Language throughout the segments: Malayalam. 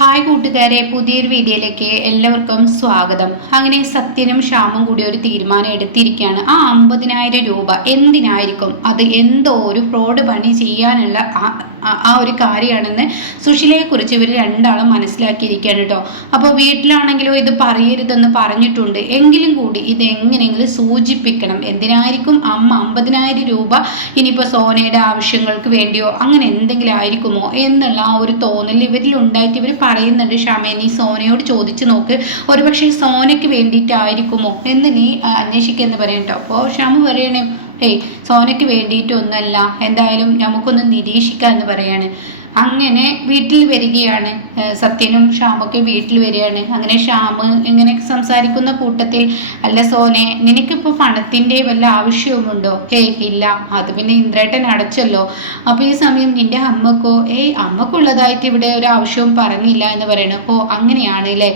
ഹായ് കൂട്ടുകാരെ, പുതിയൊരു വീഡിയോയിലേക്ക് എല്ലാവർക്കും സ്വാഗതം. അങ്ങനെ സത്യനും ശ്യാമും കൂടി ഒരു തീരുമാനം എടുത്തിരിക്കുകയാണ്. ആ 50,000 രൂപ എന്തിനായിരിക്കും? അത് എന്തോ ഒരു ഫ്രോഡ് പണി ചെയ്യാനുള്ള ആ ഒരു കാര്യമാണെന്ന് സുശീലയെക്കുറിച്ച് ഇവർ രണ്ടാളും മനസ്സിലാക്കിയിരിക്കുകയാണ് കേട്ടോ. അപ്പോൾ വീട്ടിലാണെങ്കിലോ ഇത് പറയരുതെന്ന് പറഞ്ഞിട്ടുണ്ട്, എങ്കിലും കൂടി ഇത് എങ്ങനെയെങ്കിലും സൂചിപ്പിക്കണം. എന്തിനായിരിക്കും അമ്മ 50,000 രൂപ ഇനിയിപ്പോൾ സോനയുടെ ആവശ്യങ്ങൾക്ക് വേണ്ടിയോ അങ്ങനെ എന്തെങ്കിലും ആയിരിക്കുമോ എന്നുള്ള ആ ഒരു തോന്നൽ ഇവരിൽ ഉണ്ടായിട്ട് ഇവർ പറയുന്നുണ്ട്. ഷാമേ, നീ സോനയോട് ചോദിച്ചു നോക്ക്, ഒരുപക്ഷെ സോനയ്ക്ക് വേണ്ടിയിട്ടായിരിക്കുമോ എന്ന് നീ അന്വേഷിക്കുമെന്ന് പറയും കേട്ടോ. അപ്പോൾ ഷാമു പറയണേ, സോനയ്ക്ക് വേണ്ടിയിട്ടൊന്നല്ല, എന്തായാലും നമുക്കൊന്ന് നിരീക്ഷിക്കാമെന്ന് പറയാണ്. അങ്ങനെ വീട്ടിൽ വരികയാണ്. സത്യനും ഷ്യാമൊക്കെ വീട്ടിൽ വരികയാണ്. അങ്ങനെ ഷ്യാമ് ഇങ്ങനെ സംസാരിക്കുന്ന കൂട്ടത്തിൽ, അല്ല സോനെ, നിനക്കിപ്പോൾ പണത്തിൻ്റെ വല്ല ആവശ്യവുമുണ്ടോ? ഇല്ല, അത് പിന്നെ ഇന്ദ്രേട്ടൻ അടച്ചല്ലോ. അപ്പോൾ ഈ സമയം നിന്റെ അമ്മക്കോ? അമ്മക്കുള്ളതായിട്ട് ഇവിടെ ഒരു ആവശ്യവും പറഞ്ഞില്ല എന്ന് പറയണം. അങ്ങനെയാണ് അല്ലേ?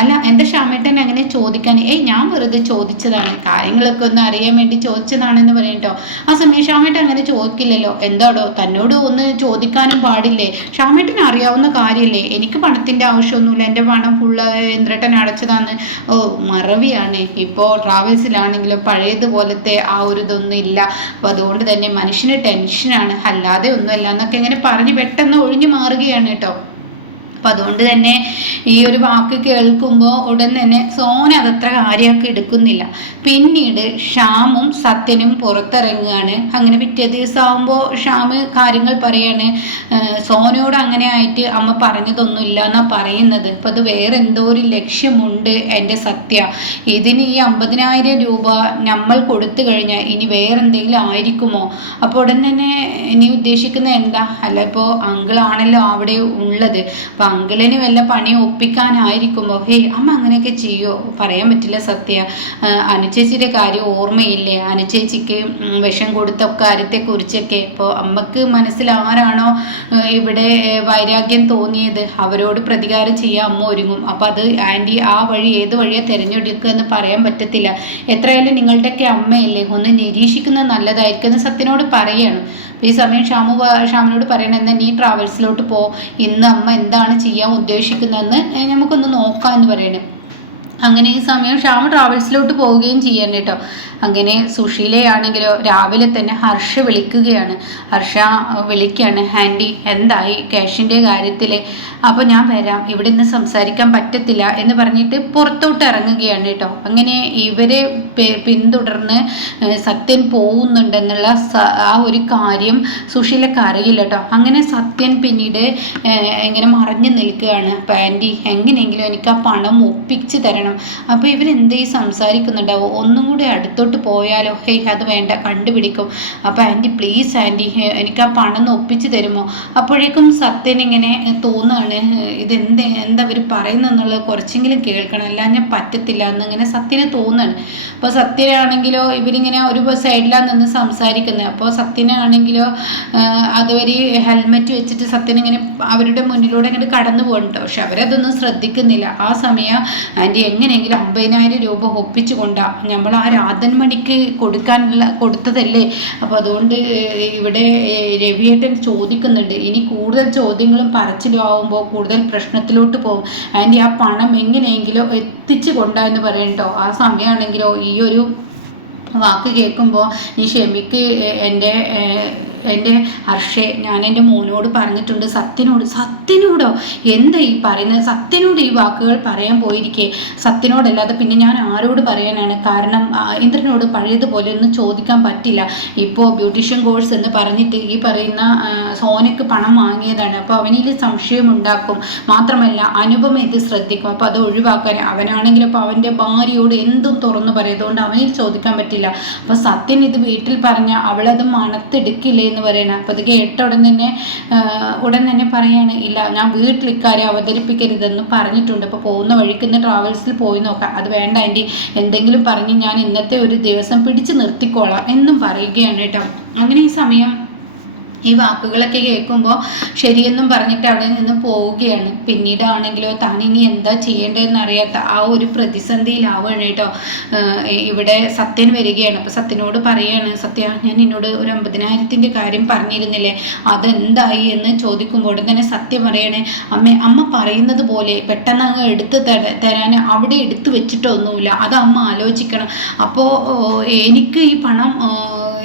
അല്ല, എൻ്റെ ഷ്യാമേട്ടൻ അങ്ങനെ ചോദിക്കാൻ? ഞാൻ വെറുതെ ചോദിച്ചതാണ്, കാര്യങ്ങളൊക്കെ ഒന്ന് അറിയാൻ വേണ്ടി ചോദിച്ചതാണെന്ന് പറയട്ടോ. ആ സമയം ഷ്യാമേട്ടൻ അങ്ങനെ ചോദിക്കില്ലല്ലോ. എന്താടോ, തന്നോട് ഒന്ന് ചോദിക്കാനും പാടില്ലേ? ഷ്യാമേട്ടന് അറിയാവുന്ന കാര്യമല്ലേ, എനിക്ക് പണത്തിന്റെ ആവശ്യമൊന്നുമില്ല, എൻ്റെ പണം ഫുള്ള് ഇന്ദ്രേട്ടൻ അടച്ചതാണ്. മറവിയാണ്. ഇപ്പോൾ ട്രാവൽസിലാണെങ്കിലും പഴയതുപോലത്തെ ആ ഒരു ഇതൊന്നും ഇല്ല. അപ്പോൾ അതുകൊണ്ട് തന്നെ മനുഷ്യന് ടെൻഷനാണ്, അല്ലാതെ ഒന്നുമല്ല എന്നൊക്കെ ഇങ്ങനെ പറഞ്ഞ് പെട്ടെന്ന് ഒഴിഞ്ഞു മാറുകയാണ് കേട്ടോ. അപ്പം അതുകൊണ്ട് തന്നെ ഈ ഒരു വാക്ക് കേൾക്കുമ്പോൾ ഉടൻ തന്നെ സോന അതത്ര കാര്യമൊക്കെ എടുക്കുന്നില്ല. പിന്നീട് ഷ്യാമും സത്യനും പുറത്തിറങ്ങുകയാണ്. അങ്ങനെ പിറ്റേ ദിവസം ആകുമ്പോൾ ഷ്യാമ് കാര്യങ്ങൾ പറയാണ്. സോനയോട് അങ്ങനെ ആയിട്ട് അമ്മ പറഞ്ഞതൊന്നുമില്ല എന്നാണ് പറയുന്നത്. അപ്പം അത് വേറെ എന്തോ ഒരു ലക്ഷ്യമുണ്ട് എൻ്റെ സത്യ. ഇതിന് ഈ 50,000 രൂപ നമ്മൾ കൊടുത്തു കഴിഞ്ഞാൽ ഇനി വേറെന്തെങ്കിലും ആയിരിക്കുമോ? അപ്പോൾ ഉടൻ തന്നെ ഇനി ഉദ്ദേശിക്കുന്നത് എന്താ? അല്ല, ഇപ്പോൾ അങ്കിളാണല്ലോ അവിടെ ഉള്ളത്. അപ്പം അങ്കിളിന് വല്ല പണി ഒപ്പിക്കാനായിരിക്കുമ്പോൾ അമ്മ അങ്ങനെയൊക്കെ ചെയ്യോ? പറയാൻ പറ്റില്ല സത്യ. അനുചേച്ചിയുടെ കാര്യം ഓർമ്മയില്ലേ? അനുചേച്ചിക്ക് വിഷം കൊടുത്ത കാര്യത്തെക്കുറിച്ചൊക്കെ. ഇപ്പോൾ അമ്മക്ക് മനസ്സിൽ ആരാണോ ഇവിടെ വൈരാഗ്യം തോന്നിയത് അവരോട് പ്രതികാരം ചെയ്യാൻ അമ്മ ഒരുങ്ങും. അപ്പം അത് ആൻറ്റി ആ വഴി ഏത് വഴിയാണ് തിരഞ്ഞെടുക്കുക എന്ന് പറയാൻ പറ്റത്തില്ല. എത്രയായാലും നിങ്ങളുടെയൊക്കെ അമ്മയല്ലേ, ഒന്ന് നിരീക്ഷിക്കുന്നത് നല്ലതായിരിക്കും എന്ന് സത്യനോട് പറയണം. ഈ സമയം ഷ്യാമിനോട് പറയണം, എന്നാൽ നീ ട്രാവൽസിലോട്ട് പോ, ഇന്ന് അമ്മ എന്താണ് ചെയ്യാൻ ഉദ്ദേശിക്കുന്നതെന്ന് നമുക്കൊന്ന് നോക്കാമെന്ന് പറയണം. അങ്ങനെ ഈ സമയം ഷ്യാമ ട്രാവൽസിലോട്ട് പോവുകയും ചെയ്യണ്ട കേട്ടോ. അങ്ങനെ സുശീലയാണെങ്കിലോ രാവിലെ തന്നെ ഹർഷ വിളിക്കുകയാണ്. ഹർഷ വിളിക്കുകയാണ്, ആൻറ്റി എന്തായി ക്യാഷിൻ്റെ കാര്യത്തിൽ? അപ്പോൾ ഞാൻ വരാം, ഇവിടെ നിന്ന് സംസാരിക്കാൻ പറ്റത്തില്ല എന്ന് പറഞ്ഞിട്ട് പുറത്തോട്ട് ഇറങ്ങുകയാണ് കേട്ടോ. അങ്ങനെ ഇവരെ പിന്തുടർന്ന് സത്യൻ പോകുന്നുണ്ടെന്നുള്ള ആ ഒരു കാര്യം സുശീലക്ക് അറിയില്ല കേട്ടോ. അങ്ങനെ സത്യൻ പിന്നീട് ഇങ്ങനെ മറഞ്ഞു നിൽക്കുകയാണ്. അപ്പോൾ ആൻറ്റി എങ്ങനെയെങ്കിലും എനിക്ക് ആ പണം ഒപ്പിച്ച് തരണം. അപ്പോൾ ഇവരെന്തേ സംസാരിക്കുന്നുണ്ടാവും? ഒന്നും കൂടി അടുത്തോട്ട് പോയാലോ? അത് വേണ്ട, കണ്ടുപിടിക്കും. അപ്പോൾ ആൻറ്റി പ്ലീസ് ആൻറ്റി, എനിക്ക് ആ പണം ഒപ്പിച്ച് തരുമോ? അപ്പോഴേക്കും സത്യൻ ഇങ്ങനെ തോന്നുകയാണ്, എന്താ അവർ പറയുന്നെന്നുള്ളത് കുറച്ചെങ്കിലും കേൾക്കണം, അല്ലാതെ ഞാൻ പറ്റത്തില്ല എന്നിങ്ങനെ സത്യന് തോന്നുകയാണ്. അപ്പോൾ സത്യനാണെങ്കിലോ ഇവരിങ്ങനെ ഒരു സൈഡിലാണ് നിന്ന് സംസാരിക്കുന്നത്. അപ്പോൾ സത്യനാണെങ്കിലോ അതുവരെ ഹെൽമെറ്റ് വെച്ചിട്ട് സത്യനിങ്ങനെ അവരുടെ മുന്നിലൂടെ ഇങ്ങനെ കടന്നു പോകുന്നുണ്ട്. പക്ഷെ അവരതൊന്നും ശ്രദ്ധിക്കുന്നില്ല. ആ സമയം ആൻറ്റി എങ്ങനെയെങ്കിലും 50,000 രൂപ ഒപ്പിച്ചുകൊണ്ടാ, നമ്മൾ ആ രാധൻമണിക്ക് കൊടുത്തതല്ലേ. അപ്പോൾ അതുകൊണ്ട് ഇവിടെ രവിയേട്ടൻ ചോദിക്കുന്നുണ്ട്, ഇനി കൂടുതൽ ചോദ്യങ്ങളും പറച്ചിലും ആവുമ്പോൾ കൂടുതൽ പ്രശ്നത്തിലോട്ട് പോകും. ആൻറ്റി ആ പണം എങ്ങനെയെങ്കിലും എത്തിച്ചു കൊണ്ടാ എന്ന് പറയണ്ടോ. ആ സമയമാണെങ്കിലോ ഈ ഒരു വാക്ക് കേൾക്കുമ്പോൾ ഈ ഷെമിക്ക് എൻ്റെ ഹർഷേ, ഞാൻ എൻ്റെ മോനോട് പറഞ്ഞിട്ടുണ്ട്. സത്യനോടോ എന്താ ഈ പറയുന്നത്? സത്യനോട് ഈ വാക്കുകൾ പറയാൻ പോയിരിക്കേ, സത്യനോടല്ലാതെ പിന്നെ ഞാൻ ആരോട് പറയാനാണ്? കാരണം ഇന്ദ്രനോട് പഴയതുപോലെ ഒന്നും ചോദിക്കാൻ പറ്റില്ല. ഇപ്പോൾ ബ്യൂട്ടീഷ്യൻ കോഴ്സ് എന്ന് പറഞ്ഞിട്ട് ഈ പറയുന്ന സോനയ്ക്ക് പണം വാങ്ങിയതാണ്. അപ്പോൾ അവനിൽ സംശയം ഉണ്ടാക്കും. മാത്രമല്ല അനുപമ ഇത് ശ്രദ്ധിക്കും. അപ്പോൾ അത് ഒഴിവാക്കാൻ അവനാണെങ്കിലും ഇപ്പോൾ അവൻ്റെ ഭാര്യയോട് എന്തും തുറന്നു പറയതുകൊണ്ട് അവനിൽ ചോദിക്കാൻ പറ്റില്ല. അപ്പോൾ സത്യൻ ഇത് വീട്ടിൽ പറഞ്ഞാൽ അവളത് മണത്തെടുക്കില്ലേ എന്ന് പറയണം. അപ്പോൾ അത് കേട്ട ഉടൻ തന്നെ പറയാണ്, ഇല്ല, ഞാൻ വീട്ടിൽ ഇക്കാര്യം അവതരിപ്പിക്കരുതെന്ന് പറഞ്ഞിട്ടുണ്ട്. അപ്പോൾ പോകുന്ന വഴിക്ക് ഇന്ന് ട്രാവൽസിൽ പോയി നോക്കാം. അത് വേണ്ട ആൻറ്റി, എന്തെങ്കിലും പറഞ്ഞ് ഞാൻ ഇന്നത്തെ ഒരു ദിവസം പിടിച്ചു നിർത്തിക്കോളാം എന്നും പറയുകയാണ് കേട്ടോ. അങ്ങനെ ഈ സമയം ഈ വാക്കുകളൊക്കെ കേൾക്കുമ്പോൾ ശരിയെന്നും പറഞ്ഞിട്ട് അവിടെ നിന്ന് പോവുകയാണ്. പിന്നീടാണെങ്കിലോ താൻ ഇനി എന്താ ചെയ്യേണ്ടതെന്ന് അറിയാത്ത ആ ഒരു പ്രതിസന്ധിയിലാവുകയാണ് കേട്ടോ. ഇവിടെ സത്യൻ വരികയാണ്. അപ്പം സത്യനോട് പറയാണ്, സത്യ ഞാൻ എന്നോട് ഒരു 50,000 കാര്യം പറഞ്ഞിരുന്നില്ലേ, അതെന്തായി എന്ന് ചോദിക്കുമ്പോൾ തന്നെ സത്യം പറയണേ, അമ്മ പറയുന്നത് പോലെ പെട്ടെന്ന് അങ്ങ് എടുത്ത് തരാൻ അവിടെ എടുത്തു വെച്ചിട്ടൊന്നുമില്ല, അത് അമ്മ ആലോചിക്കണം. അപ്പോൾ എനിക്ക് ഈ പണം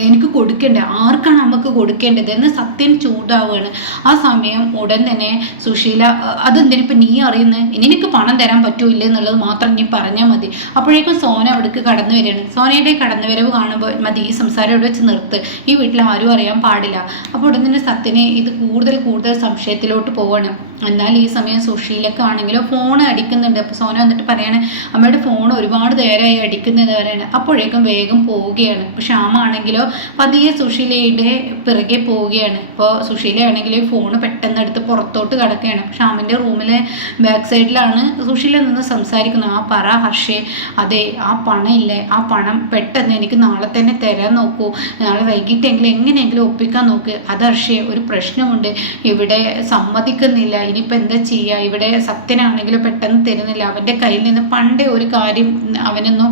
എനിക്ക് കൊടുക്കേണ്ടത് ആർക്കാണ് നമുക്ക് കൊടുക്കേണ്ടത് എന്ന് സത്യൻ ചൂടാവുകയാണ്. ആ സമയം ഉടൻ തന്നെ സുശീല, അതെന്തിനിപ്പോൾ നീ അറിയുന്നത്, ഇനി എനിക്ക് പണം തരാൻ പറ്റൂല്ല എന്നുള്ളത് മാത്രം നീ പറഞ്ഞാൽ മതി. അപ്പോഴേക്കും സോന അവിടേക്ക് കടന്നു വരികയാണ്. സോനയുടെ കടന്നുവരവ് കാണുമ്പോൾ മതി, ഈ സംസാരം ഇവിടെ വെച്ച് നിർത്ത്, ഈ വീട്ടിൽ ആരും അറിയാൻ പാടില്ല. അപ്പോൾ ഉടൻ തന്നെ സത്യനെ ഇത് കൂടുതൽ സംശയത്തിലോട്ട് പോവാണ്. എന്നാൽ ഈ സമയം സുശീലക്കാണെങ്കിലോ ഫോൺ അടിക്കുന്നുണ്ട്. അപ്പോൾ സോന വന്നിട്ട് പറയാണ്, അമ്മയുടെ ഫോൺ ഒരുപാട് നേരമായി അടിക്കുന്നത് പറയാണ്. അപ്പോഴേക്കും വേഗം പോവുകയാണ്. അപ്പോൾ ശ്യാമാണെങ്കിലോ പതിയെ സുശീലയുടെ പിറകെ പോവുകയാണ്. അപ്പോൾ സുശീലയാണെങ്കിൽ ഫോൺ പെട്ടെന്ന് എടുത്ത് പുറത്തോട്ട് കിടക്കുകയാണ്. ശ്യാമിൻ്റെ റൂമിലെ ബാക്ക് സൈഡിലാണ് സുശീല നിന്ന് സംസാരിക്കുന്നത്. ആ പറ ഹർഷേ, അതെ ആ പണം ഇല്ലേ, ആ പണം പെട്ടെന്ന് എനിക്ക് നാളെ തന്നെ തരാൻ നോക്കൂ, നാളെ വൈകിട്ടെങ്കിലും എങ്ങനെയെങ്കിലും ഒപ്പിക്കാൻ നോക്ക്. അത് ഹർഷേ, ഒരു പ്രശ്നമുണ്ട്, ഇവിടെ സമ്മതിക്കുന്നില്ല, ഇനിയിപ്പോൾ എന്താ ചെയ്യുക, ഇവിടെ സത്യനാണെങ്കിലും പെട്ടെന്ന് തരുന്നില്ല, അവൻ്റെ കയ്യിൽ നിന്ന് പണ്ടേ ഒരു കാര്യം അവനൊന്നും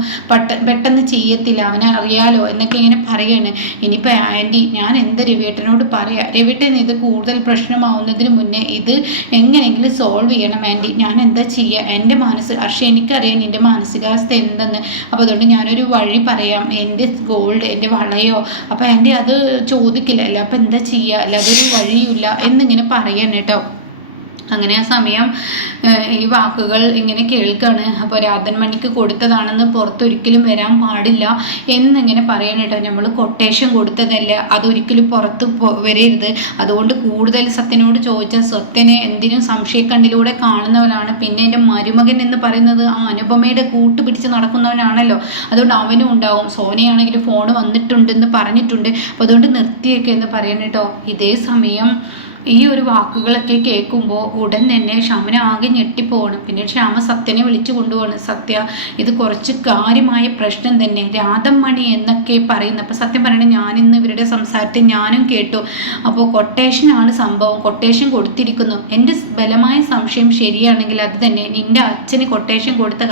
പെട്ടെന്ന് ചെയ്യത്തില്ല, അവനെ അറിയാലോ എന്നൊക്കെ ഇങ്ങനെ പറയുകയാണ്. ഇനിയിപ്പോൾ ആൻറ്റി ഞാൻ എന്ത് രവിയേട്ടനോട് പറയാം, രവിയേട്ടൻ ഇത് കൂടുതൽ പ്രശ്നമാവുന്നതിന് മുന്നേ ഇത് എങ്ങനെയെങ്കിലും സോൾവ് ചെയ്യണം ആൻറ്റി, ഞാൻ എന്താ ചെയ്യുക, എൻ്റെ പക്ഷേ എനിക്കറിയാം എൻ്റെ മാനസികാവസ്ഥ എന്തെന്ന്, അപ്പോൾ അതുകൊണ്ട് ഞാനൊരു വഴി പറയാം, എൻ്റെ ഗോൾഡ് എൻ്റെ വളയോ, അപ്പോൾ ആൻറ്റി അത് ചോദിക്കില്ല അല്ല, അപ്പോൾ എന്താ ചെയ്യുക, അല്ല അതൊരു വഴിയില്ല എന്നിങ്ങനെ പറയാൻ കേട്ടോ. അങ്ങനെ ആ സമയം ഈ വാക്കുകൾ ഇങ്ങനെ കേൾക്കുകയാണ്. അപ്പോൾ രാധൻ മണിക്ക് കൊടുത്തതാണെന്ന് പുറത്തൊരിക്കലും വരാൻ പാടില്ല എന്നിങ്ങനെ പറയണം കേട്ടോ. നമ്മൾ കൊട്ടേഷൻ കൊടുത്തതല്ല, അതൊരിക്കലും പുറത്ത് വരരുത്, അതുകൊണ്ട് കൂടുതൽ സത്യനോട് ചോദിച്ചാൽ സത്യനെ എന്തിനും സംശയക്കണ്ണിലൂടെ കാണുന്നവനാണ്. പിന്നെ എൻ്റെ മരുമകൻ എന്ന് പറയുന്നത് ആ അനുപമയുടെ കൂട്ടുപിടിച്ച് നടക്കുന്നവനാണല്ലോ, അതുകൊണ്ട് അവനും ഉണ്ടാവും. സോനയാണെങ്കിൽ ഫോൺ വന്നിട്ടുണ്ടെന്ന് പറഞ്ഞിട്ടുണ്ട്, അപ്പോൾ അതുകൊണ്ട് നിർത്തിയേക്കെ എന്ന് പറയണം കേട്ടോ. ഇതേ സമയം ഈ ഒരു വാക്കുകളൊക്കെ കേൾക്കുമ്പോൾ ഉടൻ തന്നെ ശ്യാമനെ ആകെ ഞെട്ടിപ്പോകണം. പിന്നെ ശ്യാമ സത്യനെ വിളിച്ചു കൊണ്ടുപോകണം. സത്യ, ഇത് കുറച്ച് കാര്യമായ പ്രശ്നം തന്നെ, രാധമണി എന്നൊക്കെ പറയുന്നു. അപ്പോൾ സത്യം പറയണേ, ഞാനിന്ന് ഇവരുടെ സംസാരത്തിൽ ഞാനും കേട്ടു. അപ്പോൾ കൊട്ടേഷനാണ് സംഭവം, കൊട്ടേഷൻ കൊടുത്തിരിക്കുന്നു. എൻ്റെ ബലമായ സംശയം ശരിയാണെങ്കിൽ അത് തന്നെ നിൻ്റെ അച്ഛന് കൊട്ടേഷൻ കൊടുക്കുന്ന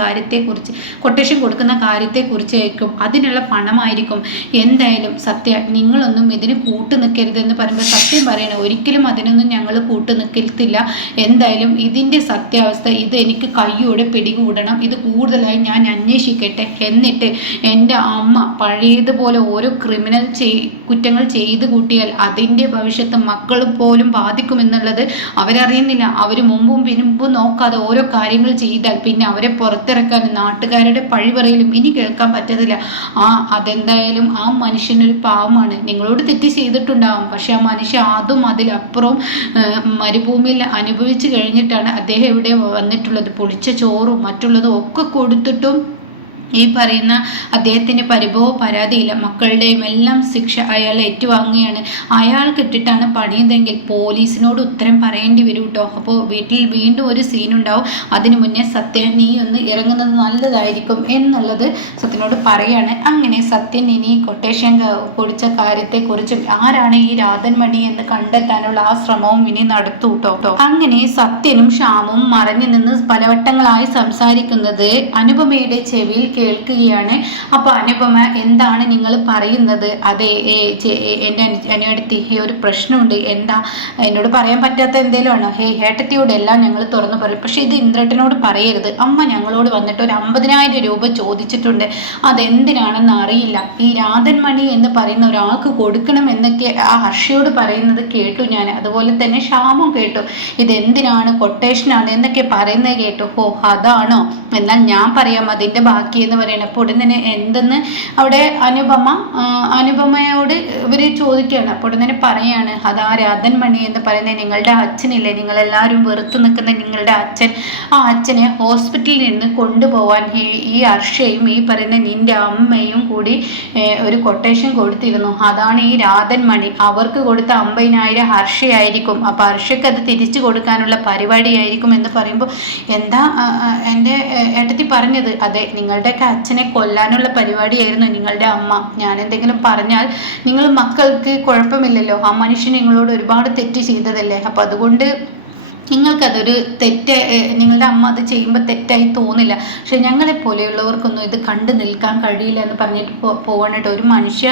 കാര്യത്തെക്കുറിച്ചായിരിക്കും, അതിനുള്ള പണമായിരിക്കും. എന്തായാലും സത്യ, നിങ്ങളൊന്നും ഇതിന് കൂട്ടു നിൽക്കരുതെന്ന് പറയുമ്പോൾ സത്യം പറയണം, ഒരിക്കലും അതിനൊന്നും ഞങ്ങൾ കൂട്ടു നിൽക്കത്തില്ല. എന്തായാലും ഇതിൻ്റെ സത്യാവസ്ഥ ഇത് എനിക്ക് കയ്യോടെ പിടികൂടണം, ഇത് കൂടുതലായി ഞാൻ അന്വേഷിക്കട്ടെ, എന്നിട്ട് എൻ്റെ അമ്മ പഴയതുപോലെ ഓരോ ക്രിമിനൽ കുറ്റങ്ങൾ ചെയ്തു കൂട്ടിയാൽ അതിൻ്റെ ഭവിഷ്യത്ത് മക്കൾ പോലും ബാധിക്കുമെന്നുള്ളത് അവരറിയുന്നില്ല. അവർ മുമ്പും പിൻപും നോക്കാതെ ഓരോ കാര്യങ്ങൾ ചെയ്താൽ പിന്നെ അവരെ പുറത്തിറക്കാൻ നാട്ടുകാരുടെ പഴിപറയിലും ഇനി കേൾക്കാൻ പറ്റത്തില്ല. അതെന്തായാലും ആ മനുഷ്യനൊരു പാവമാണ്, നിങ്ങളോട് തെറ്റ് ചെയ്തിട്ടുണ്ടാവും, പക്ഷെ ആ മനുഷ്യൻ അതും അതിലപ്പുറം മരുഭൂമിയിൽ അനുഭവിച്ചു കഴിഞ്ഞിട്ടാണ് അദ്ദേഹം ഇവിടെ വന്നിട്ടുള്ളത്. പൊളിച്ച ചോറും മറ്റുള്ളതും ഒക്കെ കൊടുത്തിട്ടും ഈ പറയുന്ന അദ്ദേഹത്തിൻ്റെ പരിഭവം പരാതിയില്ല, മക്കളുടെയും എല്ലാം ശിക്ഷ അയാൾ ഏറ്റുവാങ്ങുകയാണ്. അയാൾക്കിട്ടിട്ടാണ് പണിയതെങ്കിൽ പോലീസിനോട് ഉത്തരം പറയേണ്ടി വരും കേട്ടോ. അപ്പോൾ വീട്ടിൽ വീണ്ടും ഒരു സീനുണ്ടാവും. അതിനു മുന്നേ സത്യൻ നീ ഒന്ന് ഇറങ്ങുന്നത് നല്ലതായിരിക്കും എന്നുള്ളത് സത്യനോട് പറയാണ്. അങ്ങനെ സത്യൻ ഇനി കൊട്ടേഷൻ പൊടിച്ച കാര്യത്തെക്കുറിച്ചും ആരാണ് ഈ രാധൻ മണി എന്ന് കണ്ടെത്താനുള്ള ആ ശ്രമവും ഇനി നടത്തൂ കേട്ടോ. അങ്ങനെ സത്യനും ശ്യാമും മറഞ്ഞു നിന്ന് പലവട്ടങ്ങളായി സംസാരിക്കുന്നത് അനുപമയുടെ ചെവിയിൽ കേൾക്കുകയാണ്. അപ്പോൾ അനുപമ, എന്താണ് നിങ്ങൾ പറയുന്നത്? അതെ എൻ്റെ അനുവടുത്തി ഒരു പ്രശ്നമുണ്ട്, എന്താ എന്നോട് പറയാൻ പറ്റാത്ത എന്തെങ്കിലും ആണോ? ഏട്ടത്തിയോട് എല്ലാം ഞങ്ങൾ തുറന്നു പറയും, പക്ഷേ ഇത് ഇന്ദ്രേട്ടനോട് പറയരുത്. അമ്മ ഞങ്ങളോട് വന്നിട്ട് ഒരു 50,000 രൂപ ചോദിച്ചിട്ടുണ്ട്, അതെന്തിനാണെന്ന് അറിയില്ല. ഈ രാധൻ മണി എന്ന് പറയുന്ന ഒരാൾക്ക് കൊടുക്കണം എന്നൊക്കെ ആ ഹർഷയോട് പറയുന്നത് കേട്ടു ഞാൻ, അതുപോലെ തന്നെ ശ്യാമും കേട്ടു. ഇതെന്തിനാണ്, കൊട്ടേഷനാണ് എന്നൊക്കെ പറയുന്നത് കേട്ടു. അതാണോ? എന്നാൽ ഞാൻ പറയാം അതിൻ്റെ ബാക്കി എന്ന് പറയണം. അപ്പോൾ ഉടൻ തന്നെ എന്തെന്ന് അവിടെ അനുപമയോട് ഇവർ ചോദിക്കുകയാണ്. അപ്പോൾ ഉടൻ തന്നെ പറയാണ്, അതാ രാധൻ മണി എന്ന് പറയുന്നത് നിങ്ങളുടെ അച്ഛനില്ലേ, നിങ്ങളെല്ലാവരും വെറുത്ത് നിൽക്കുന്ന നിങ്ങളുടെ അച്ഛൻ, ആ അച്ഛനെ ഹോസ്പിറ്റലിൽ നിന്ന് കൊണ്ടുപോകാൻ ഈ ഹർഷയും ഈ പറയുന്ന നിൻ്റെ അമ്മയും കൂടി ഒരു കൊട്ടേഷൻ കൊടുത്തിരുന്നു. അതാണ് ഈ രാധൻ മണി. അവർക്ക് കൊടുത്ത 50,000 ഹർഷയായിരിക്കും. അപ്പോൾ ഹർഷയ്ക്ക് അത് തിരിച്ചു കൊടുക്കാനുള്ള പരിപാടിയായിരിക്കും എന്ന് പറയുമ്പോൾ, എന്താ എൻ്റെ ഏട്ടത്തി പറഞ്ഞത്? അതെ, നിങ്ങളുടെ നിങ്ങളുടെയൊക്കെ അച്ഛനെ കൊല്ലാനുള്ള പരിപാടിയായിരുന്നു നിങ്ങളുടെ അമ്മ. ഞാൻ എന്തെങ്കിലും പറഞ്ഞാൽ നിങ്ങൾ മക്കൾക്ക് കുഴപ്പമില്ലല്ലോ, ആ മനുഷ്യൻ നിങ്ങളോട് ഒരുപാട് തെറ്റ് ചെയ്തതല്ലേ. അപ്പം അതുകൊണ്ട് നിങ്ങൾക്കതൊരു തെറ്റ്, നിങ്ങളുടെ അമ്മ അത് ചെയ്യുമ്പോൾ തെറ്റായി തോന്നില്ല. പക്ഷെ ഞങ്ങളെ പോലെയുള്ളവർക്കൊന്നും ഇത് കണ്ടു നിൽക്കാൻ കഴിയില്ല എന്ന് പറഞ്ഞിട്ട് പോകണിട്ട്. ഒരു മനുഷ്യ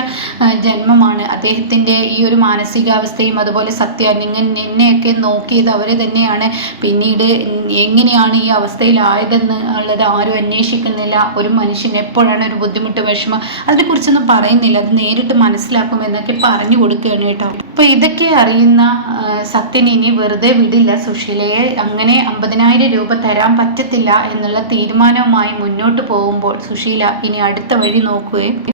ജന്മമാണ് അദ്ദേഹത്തിൻ്റെ ഈ ഒരു മാനസികാവസ്ഥയും അതുപോലെ സത്യ നിന്നെയൊക്കെ നോക്കിയത് അവർ തന്നെയാണ്. പിന്നീട് എങ്ങനെയാണ് ഈ അവസ്ഥയിലായതെന്ന് ഉള്ളത് ആരും അന്വേഷിക്കുന്നില്ല. ഒരു മനുഷ്യൻ എപ്പോഴാണ് ഒരു ബുദ്ധിമുട്ട് വിഷമം അതിനെക്കുറിച്ചൊന്നും പറയുന്നില്ല, അത് നേരിട്ട് മനസ്സിലാക്കും എന്നൊക്കെ പറഞ്ഞു കൊടുക്കുകയാണ് കേട്ടോ. അപ്പോൾ ഇതൊക്കെ അറിയുന്ന സത്യൻ ഇനി വെറുതെ വിടില്ല സുശീലയെ. അങ്ങനെ 50,000 രൂപ തരാൻ പറ്റത്തില്ല എന്നുള്ള തീരുമാനവുമായി മുന്നോട്ട് പോകുമ്പോൾ സുശീല ഇനി അടുത്ത വഴി നോക്കുകയും